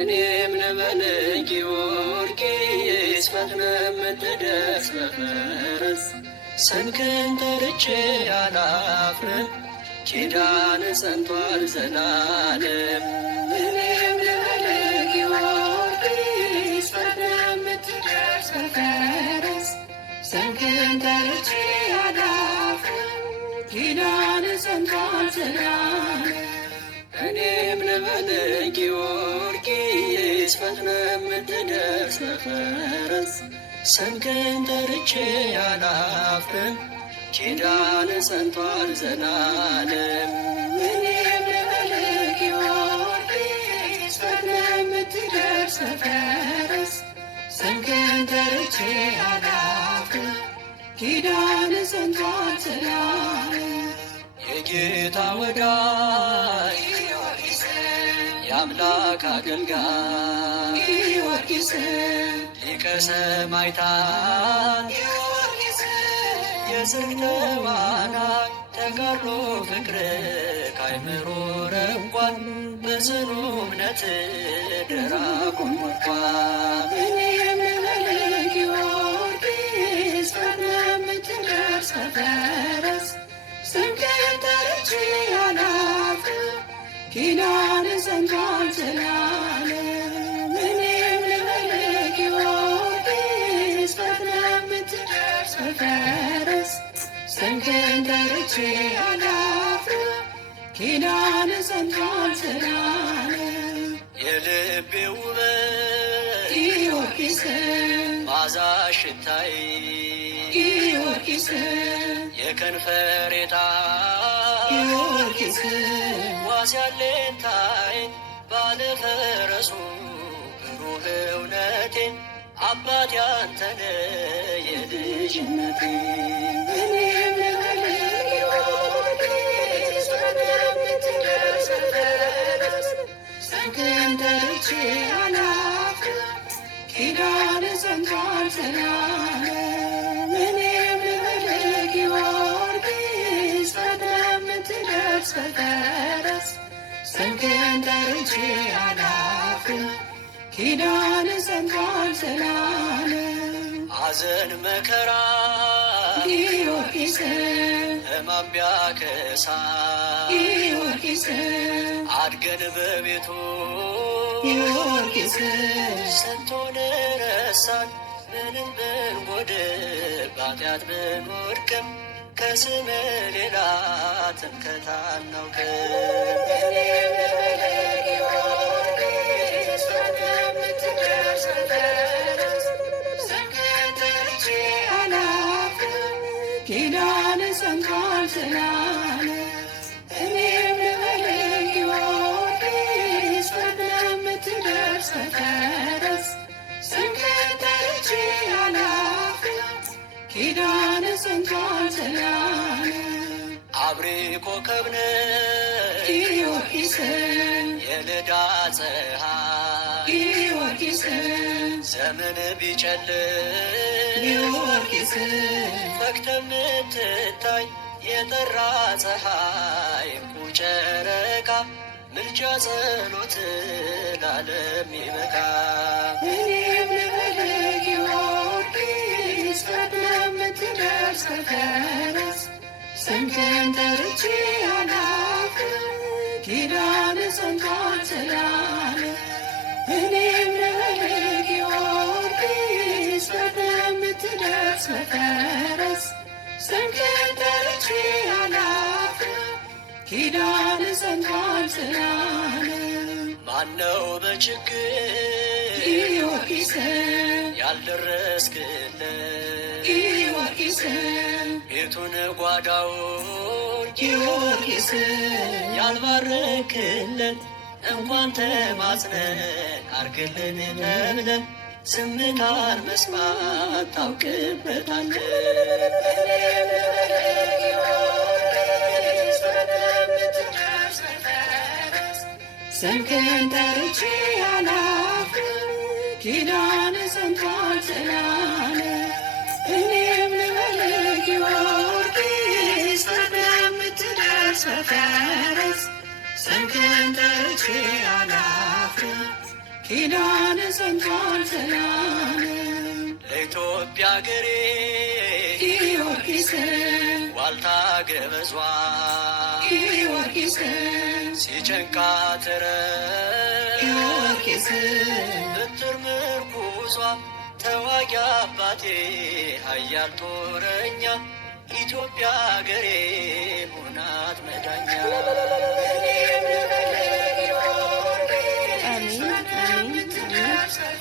እኔም ልበል ጊዮርጊስ ፈጥነ የምትደርስ በፈረስ ስምህን ጠርቼ አላፍርም ኪዳን ጸንቷል ዘላለም። እኔም ልበል ጊዮርጊስ ፈጥነ የምትደርስ በፈረስ ስምህን ጠርቼ አላፍርም ኪዳን ጸንቷል ዘላለም። እኔም ልበል ጊዮርጊስ ፈጥነ የምትደርስ በፈረስ ስምህን ጠርቼ አላፍርም ኪዳን ጸንቷል ዘላለም። እኔም ልበል ጊዮርጊስ ፈጥነ የምትደርስ በፈረስ ስምህን ጠርቼ አላፍርም ኪዳን ጸንቷል ዘላለም። የጌታ ወዳጅ የአምላክ አገልጋይ ጊዮርጊስ ሊቀ ሰማዕታት ጊዮርጊስ የጽድቅ ተዋናይ ተጋድሎ ፍቅር ካይምሮ ረቋል በጽኑ እምነት ድራቁን ሞልቷል። እኔም ልበል ጊዮርጊስ ፈጥነ የምትደርስ በፈረስ ስምህን ጠርቼ አላፍርም ኪዳን ጸንቷል ዘላለም። እኔም ልበል ጊዮርጊስ ፈጥነ የምትደርስ በፈረስ ስምህን ጠርቼ አላፍርም ኪዳን ጸንቷል ዘላለም። የልቤ ውበት ጊዮርጊስ መዓዛሽ ሽታዬ ጊዮርጊስ የከንፈሬ ጣዕም ጊዮርጊስ ዋስ ያለኝታዬ ባለፈረሱ ብሩህ እውነቴ አባቴ አንተነ የልጅነቴ። እኔም ልበል ጊዮርጊስ ፈጥነ የምትደርስ በፈረስ ስምህን ጠርቼ አላፍርም ኪዳን ጸንቷል ዘላለም። እኔም ልበል ጊዮርጊስ ፈጥነ የምትደርስ በፈረስ ስምህን ጠርቼ አላፍርም ኪዳን ጸንቷል ዘላለም። ሐዘን መከራ ጊዮርጊስ ሕማም ቢያከሳ ጊዮርጊስ አድገን በቤቱ ጊዮርጊስ ሰጥቶን ረሳን ምንም ብንጎድል በኃጢአት ብንወድቅም ከስምህ ሌላ ትምክህት አናውቅም። እኔም ልበል ጊዮርጊስ ፈጥነ የምትደርስ በፈረስ ስምህን ጠርቼ አላፍርም ኪዳን ጸንቷል ዘላለም። እኔም ልበል ጊዮርጊስ ፈጥነ የምትደርስ በፈረስ ስምህን ጠርቼ አላፍርም ኪዳን ጸንቷል ዘላለም። አብሬ ኮከብ ነህ ጊዮርጊስ የልዳ ፀሐይ ጊዮርጊስ ዘመን ቢጨልም ጊዮርጊስ ፈክተህ የምትታይ የጠራ ፀሐይ እንቁ ጨረቃ ምልጃ ጸሎት ለዓለም ይበቃ። እኔም ልበል ጊዮርጊስ ፈጥነ የምትደርስ በፈረስ ስምህን ጠርቼ አላፍርም ኪዳን ጸንቷል ዘላለም። እኔም ልበል ጊዮርጊስ ፈጥነ የምትደርስ በፈረስ ስምህን ጠርቼ አላፍርም ኪዳን ጸንቷል ዘላለም። ማነው በችግር ጊዮርጊስ ያልደረስክለት ጊዮርጊስ ቤቱን ጓዳውን ጊዮርጊስ ያልባረክለት እንኳን ተማጽነን አርግልን ተብለን ዝምታን መስማት ታውቅበታለህ። እኔም ልበል ጊዮርጊስ ፈጥነ የምትደርስ በፈረስ ስምህን ጠርቼ አላፍርም ኪዳን ጸንቷል ዘላለም። እኔም ልበል ጊዮርጊስ ፈጥነ የምትደርስ በፈረስ ስምህን ጠርቼ አላፍርም ኪዳን ጸንቷል ዘላለም ለኢትዮጵያ አገሬ ጊዮርጊስ ዋልታ ገበዟ ጊዮርጊስ ሲጨንቃት ጊዮርጊስ በትር ምርኩዟ ተዋጊ አባቴ ኃያል ጦረኛ ኢትዮጵያ አገሬ ሆናት መዳኛ። አሜን አሜን አሜን።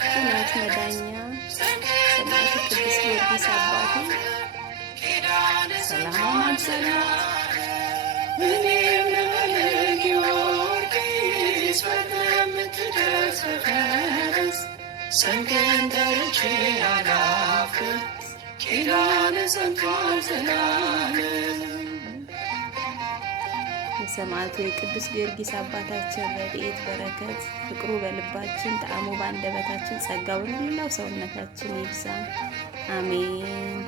ሆናት መዳኛ ሰማዕቱ ቅዱስ ጊዮርጊስ አባቴ ሰላም ሰላም እኔም ልበል ጊዮርጊስ በምትደርስ ፈረስ ስምህን ጠርቼ አላፍርም ኪዳን ጸንቷል ዘላለም። የሰማዕቱ የቅዱስ ጊዮርጊስ አባታችን ረድኤት በረከት ፍቅሩ በልባችን ጣዕሙ በአንደበታችን ጸጋው በመላው ሰውነታችን ይብዛ። አሜን።